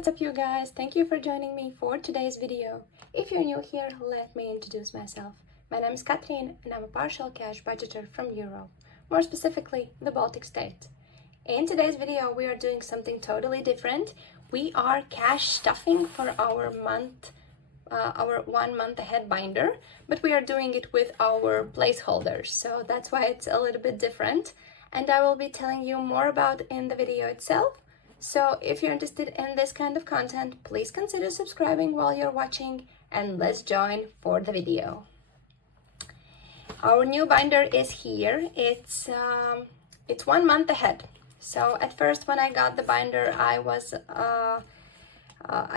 what's up you guys? Thank you for joining me for today's video. If you're new here, let me introduce myself. My name is Catherine and I'm a partial cash budgeter from Europe, more specifically the Baltic States. In today's video, we are doing something totally different. We are cash stuffing for our 1 month ahead binder, but we are doing it with our placeholders, so that's why it's a little bit different, and I will be telling you more about in the video itself. So if you're interested in this kind of content, please consider subscribing while you're watching, and let's join for the video. Our new binder is here. It's 1 month ahead. So at first when I got the binder, I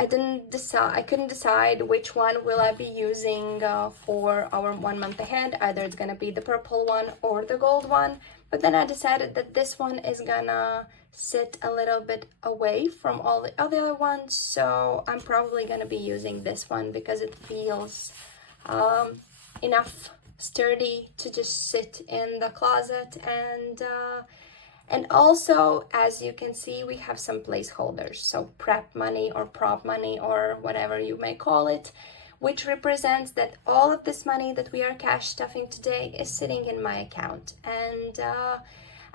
couldn't decide which one will I be using for our 1 month ahead. Either it's gonna be the purple one or the gold one, but then I decided that this one is gonna sit a little bit away from all the other ones, so I'm probably gonna be using this one because it feels enough sturdy to just sit in the closet, and also, as you can see, we have some placeholders, so prep money or prop money or whatever you may call it, which represents that all of this money that we are cash stuffing today is sitting in my account. And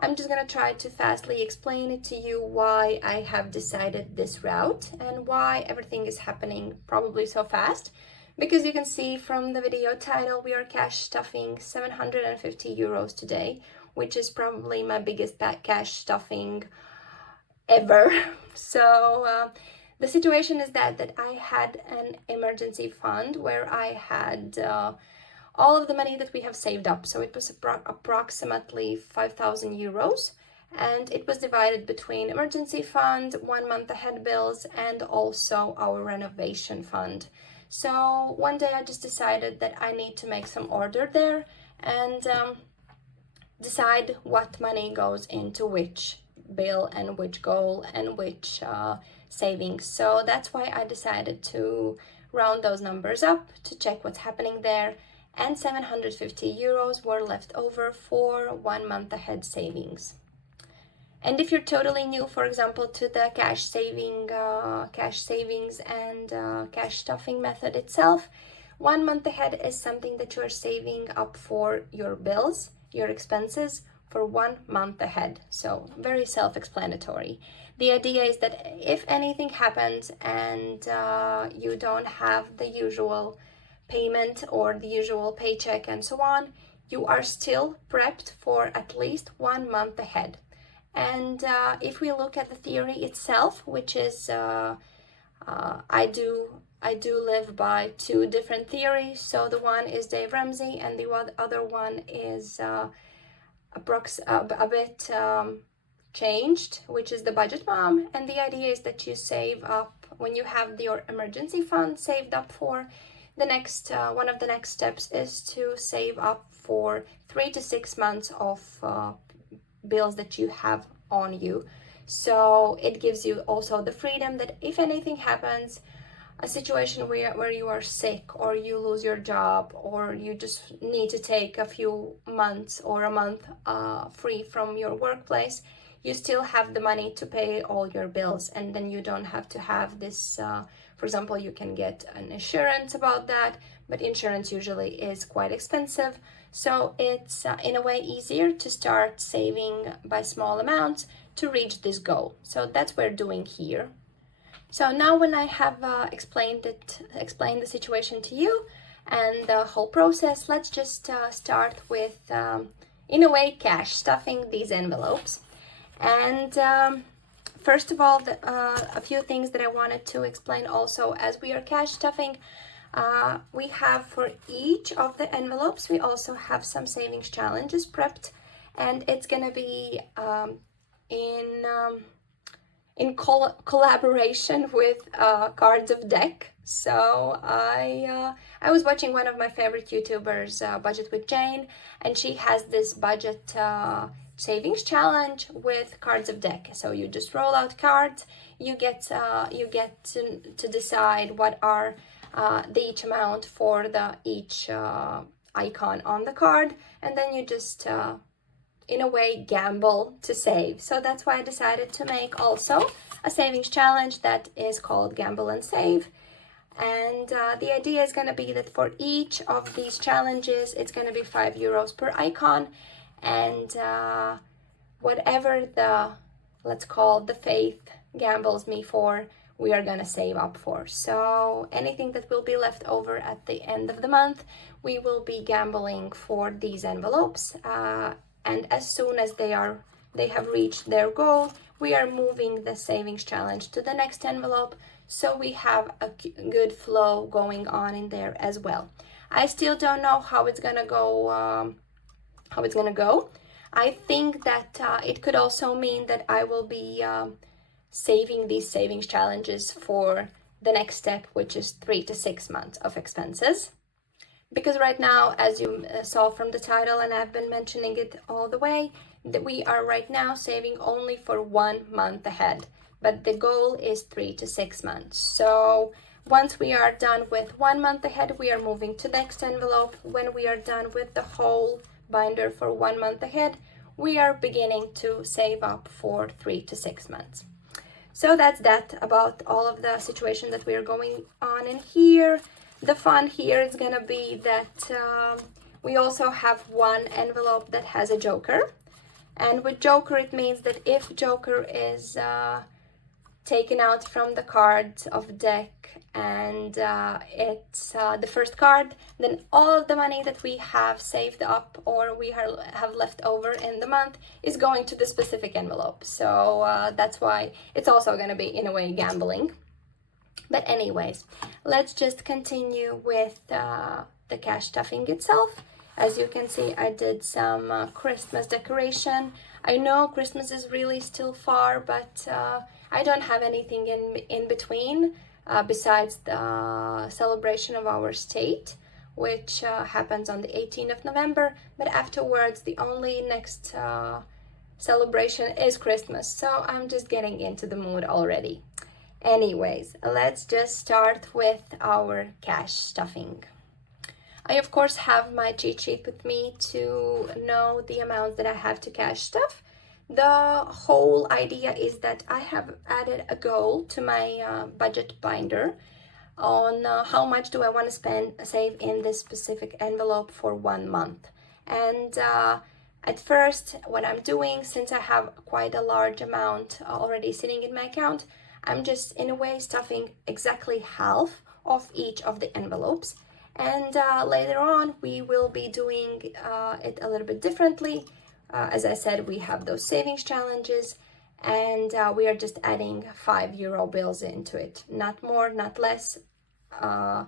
I'm just gonna try to fastly explain it to you why I have decided this route and why everything is happening probably so fast. Because you can see from the video title, we are cash stuffing 750 euros today, which is probably my biggest cash stuffing ever. So the situation is that I had an emergency fund where I had all of the money that we have saved up. So it was approximately 5,000 euros, and it was divided between emergency fund, 1 month ahead bills, and also our renovation fund. So one day I just decided that I need to make some order there and decide what money goes into which bill and which goal and which savings. So that's why I decided to round those numbers up to check what's happening there, and 750 euros were left over for 1 month ahead savings. And if you're totally new, for example, to the cash savings and cash stuffing method itself, 1 month ahead is something that you're saving up for your bills, your expenses for 1 month ahead. So very self-explanatory. The idea is that if anything happens and you don't have the usual payment or the usual paycheck and so on, you are still prepped for at least 1 month ahead. And if we look at the theory itself, which is I do live by 2 different theories. So the one is Dave Ramsey and the other one is a bit changed, which is the Budget Mom. And the idea is that you save up when you have your emergency fund saved up for the next one of the next steps is to save up for 3 to 6 months of bills that you have on you. So it gives you also the freedom that if anything happens, a situation where you are sick or you lose your job or you just need to take a few months or a month free from your workplace, you still have the money to pay all your bills, and then you don't have to have this, for example, you can get an insurance about that, but insurance usually is quite expensive. So it's in a way easier to start saving by small amounts to reach this goal. So that's what we're doing here. So now when I have explained the situation to you and the whole process, let's just start with, in a way, cash stuffing these envelopes. And first of all, a few things that I wanted to explain also as we are cash stuffing. We have for each of the envelopes, we also have some savings challenges prepped, and it's gonna be in collaboration with Cards of Deck. So I was watching one of my favorite YouTubers, Budget with Jane, and she has this budget savings challenge with Cards of Deck. So you just roll out cards, you get to decide what are the each amount for the each icon on the card, and then you just in a way, gamble to save. So that's why I decided to make also a savings challenge that is called Gamble and Save. And the idea is going to be that for each of these challenges, it's going to be €5 per icon. And whatever the, let's call the faith gambles me for, we are going to save up for. So anything that will be left over at the end of the month, we will be gambling for these envelopes. And as soon as they have reached their goal, we are moving the savings challenge to the next envelope. So we have a good flow going on in there as well. I still don't know how it's gonna go. I think that it could also mean that I will be saving these savings challenges for the next step, which is 3 to 6 months of expenses. Because right now, as you saw from the title, and I've been mentioning it all the way, that we are right now saving only for 1 month ahead. But the goal is 3 to 6 months. So once we are done with 1 month ahead, we are moving to the next envelope. When we are done with the whole binder for 1 month ahead, we are beginning to save up for 3 to 6 months. So that's that about all of the situation that we are going on in here. The fun here is gonna be that we also have one envelope that has a joker. And with joker, it means that if joker is taken out from the cards of deck and it's the first card, then all of the money that we have saved up or we have left over in the month is going to the specific envelope. So that's why it's also going to be in a way gambling. But anyways, let's just continue with the cash stuffing itself. As you can see, I did some Christmas decoration. I know Christmas is really still far, but I don't have anything in between besides the celebration of our state, which happens on the 18th of November. But afterwards, the only next celebration is Christmas. So I'm just getting into the mood already. Anyways, let's just start with our cash stuffing. I of course have my cheat sheet with me to know the amount that I have to cash stuff. The whole idea is that I have added a goal to my budget binder on how much do I want to save in this specific envelope for 1 month. And at first, what I'm doing, since I have quite a large amount already sitting in my account, I'm just in a way stuffing exactly half of each of the envelopes. And later on, we will be doing it a little bit differently. As I said, we have those savings challenges, and we are just adding €5 bills into it. Not more, not less. The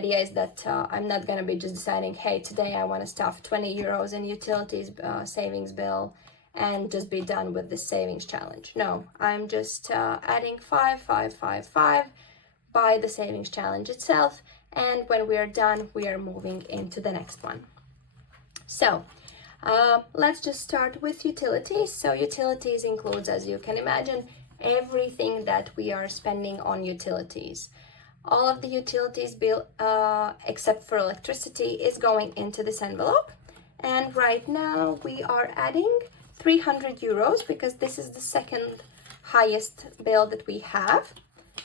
idea is that I'm not going to be just deciding, hey, today I want to stuff €20 in utilities savings bill and just be done with the savings challenge. No, I'm just adding 5, 5, 5, 5 by the savings challenge itself. And when we are done, we are moving into the next one. So let's just start with utilities. So utilities includes, as you can imagine, everything that we are spending on utilities. All of the utilities bill, except for electricity, is going into this envelope. And right now we are adding €300 because this is the second highest bill that we have.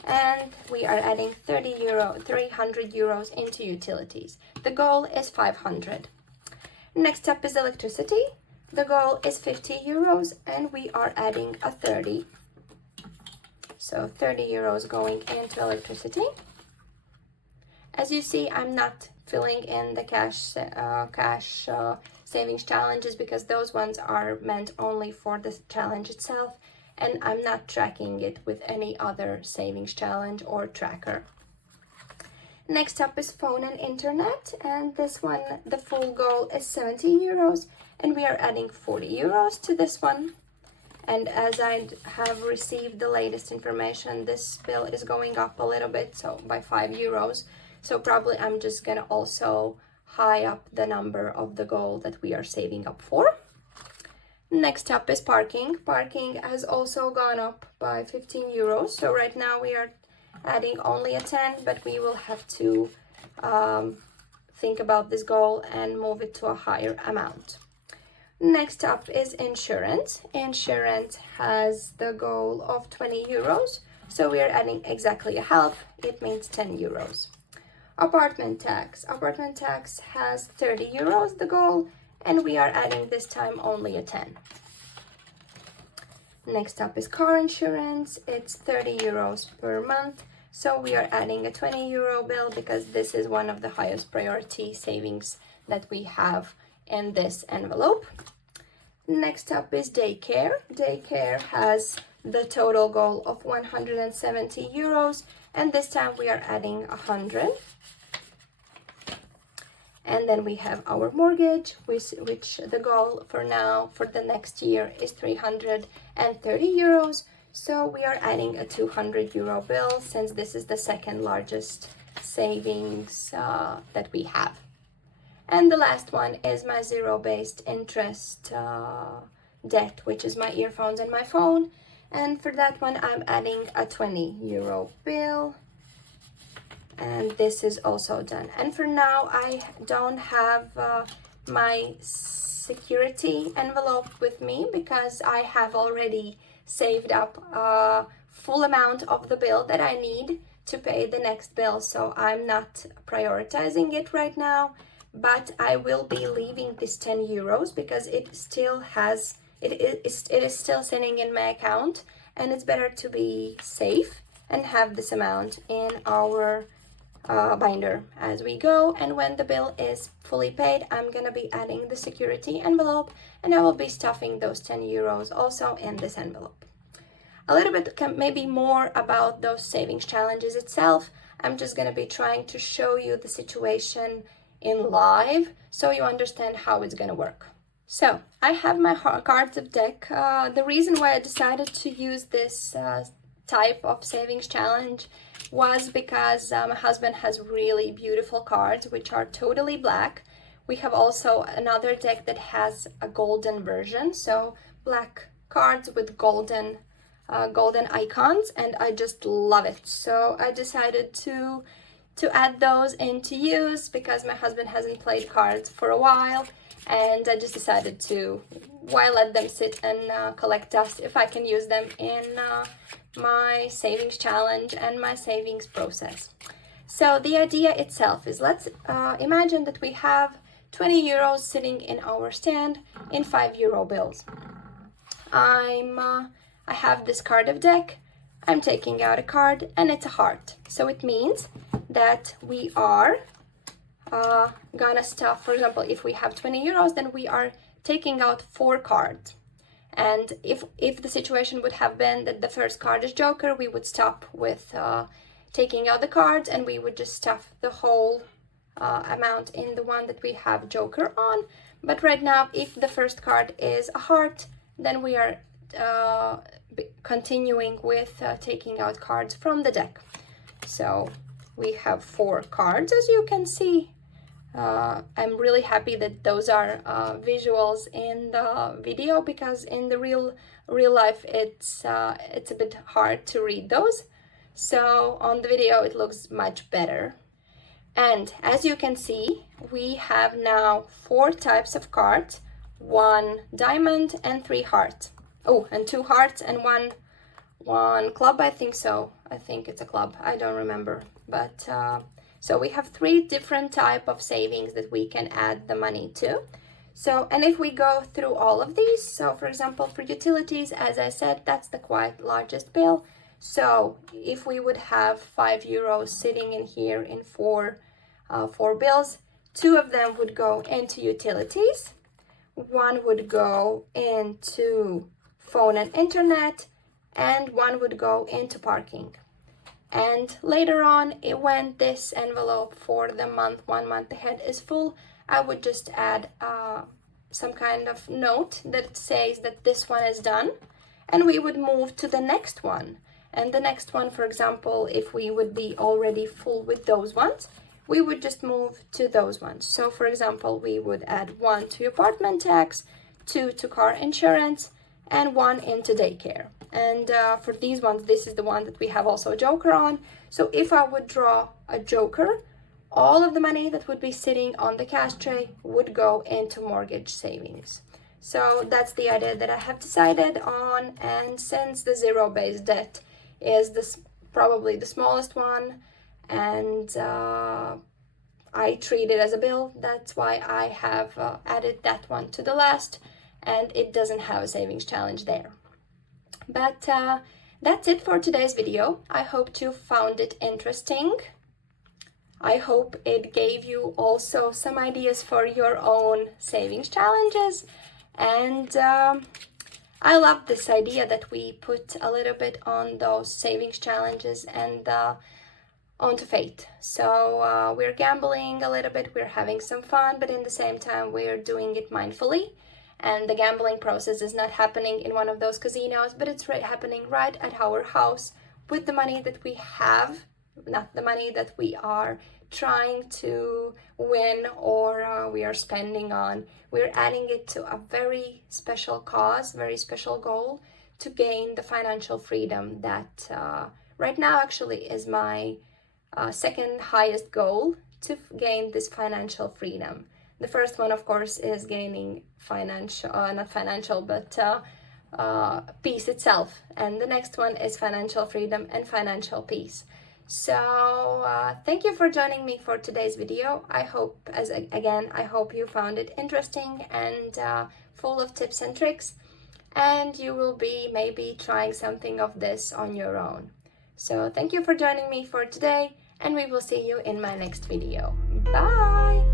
And we are adding €300 into utilities. The goal is 500. Next up is electricity. The goal is €50 and we are adding a 30. So €30 going into electricity. As you see, I'm not filling in the cash savings challenges because those ones are meant only for the challenge itself. And I'm not tracking it with any other savings challenge or tracker. Next up is phone and internet, and this one, the full goal is €70, and we are adding €40 to this one. And as I have received the latest information, this bill is going up a little bit, so by €5. So probably I'm just gonna also high up the number of the goal that we are saving up for. Next up is parking. Parking has also gone up by €15. So right now we are adding only a 10, but we will have to think about this goal and move it to a higher amount. Next up is insurance. Insurance has the goal of 20 euros, so we are adding exactly a half. It means 10 euros. Apartment tax. Apartment tax has 30 euros, the goal, and we are adding this time only a 10. Next up is car insurance. It's 30 euros per month, so we are adding a 20 euro bill because this is one of the highest priority savings that we have in this envelope. Next up is daycare. Daycare has the total goal of 170 euros, and this time we are adding 100. And then we have our mortgage, which the goal for now, for the next year, is 330 euros. So we are adding a 200 euro bill, since this is the second largest savings that we have. And the last one is my zero-based interest debt, which is my earphones and my phone. And for that one, I'm adding a 20 euro bill. And this is also done. And for now, I don't have my security envelope with me because I have already saved up a full amount of the bill that I need to pay the next bill. So I'm not prioritizing it right now. But I will be leaving this 10 euros because it still has, it is still sitting in my account, and it's better to be safe and have this amount in our binder as we go. And when the bill is fully paid, I'm gonna be adding the security envelope, and I will be stuffing those 10 euros also in this envelope. A little bit maybe more about those savings challenges itself. I'm just gonna be trying to show you the situation in live so you understand how it's gonna work. So I have my cards of deck. The reason why I decided to use this type of savings challenge was because my husband has really beautiful cards which are totally black. We have also another deck that has a golden version, so black cards with golden icons, and I just love it. So I decided to add those into use because my husband hasn't played cards for a while, and I just decided to, why let them sit and collect dust if I can use them in my savings challenge and my savings process. So the idea itself is, let's imagine that we have 20 euros sitting in our stand in 5 euro bills. I have this card of deck. I'm taking out a card and it's a heart. So it means that we are gonna stuff, for example, if we have 20 euros, then we are taking out 4 cards. And if the situation would have been that the first card is Joker, we would stop with taking out the cards, and we would just stuff the whole amount in the one that we have Joker on. But right now, if the first card is a heart, then we are continuing with taking out cards from the deck. So we have 4 cards, as you can see. I'm really happy that those are visuals in the video, because in the real life it's a bit hard to read those. So on the video it looks much better. And as you can see, we have now 4 types of cards: 1 diamond and 3 hearts. Oh, and 2 hearts and one club, I think so. I think it's a club, I don't remember. But so we have 3 different type of savings that we can add the money to. So, and if we go through all of these, so for example, for utilities, as I said, that's the quite largest bill. So if we would have 5 euros sitting in here in 4 bills, 2 of them would go into utilities, 1 would go into phone and internet, and 1 would go into parking. And later on, when this envelope for the month, 1 month ahead is full, I would just add some kind of note that says that this one is done, and we would move to the next one. And the next one, for example, if we would be already full with those ones, we would just move to those ones. So for example, we would add 1 to apartment tax, 2 to car insurance, and 1 into daycare. And for these ones, this is the one that we have also a Joker on. So if I would draw a Joker, all of the money that would be sitting on the cash tray would go into mortgage savings. So that's the idea that I have decided on. And since the zero-based debt is this probably the smallest one, and I treat it as a bill, that's why I have added that one to the last, and it doesn't have a savings challenge there. But that's it for today's video. I hope you found it interesting. I hope it gave you also some ideas for your own savings challenges. And I love this idea that we put a little bit on those savings challenges and onto fate. So we're gambling a little bit, we're having some fun, but in the same time we're doing it mindfully. And the gambling process is not happening in one of those casinos, but it's happening right at our house with the money that we have, not the money that we are trying to win or we are spending on. We're adding it to a very special cause, very special goal to gain the financial freedom that right now actually is my second highest goal, to gain this financial freedom. The first one, of course, is gaining financial, not financial, but peace itself. And the next one is financial freedom and financial peace. So thank you for joining me for today's video. I hope, I hope you found it interesting and full of tips and tricks, and you will be maybe trying something of this on your own. So thank you for joining me for today, and we will see you in my next video. Bye!